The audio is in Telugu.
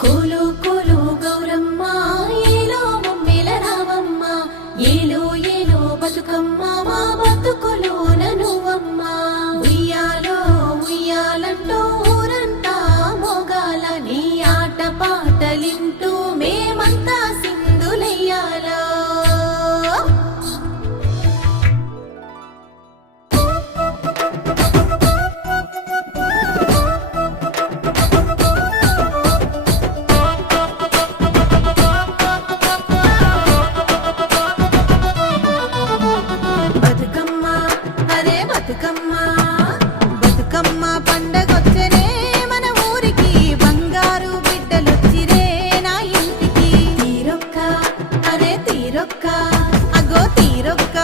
కోలు కోలు గౌరమ్మ ఏలో మమ్మిల రామమ్మ ఏలో ఏలో బతుకమ్మ మా బతుకమ్మ బతుకమ్మ పండగొచ్చనే మన ఊరికి. బంగారు బిడ్డలొచ్చిరే నా ఇంటికి. తీరొక్క అదే తీరొక్క అగో తీరొక్క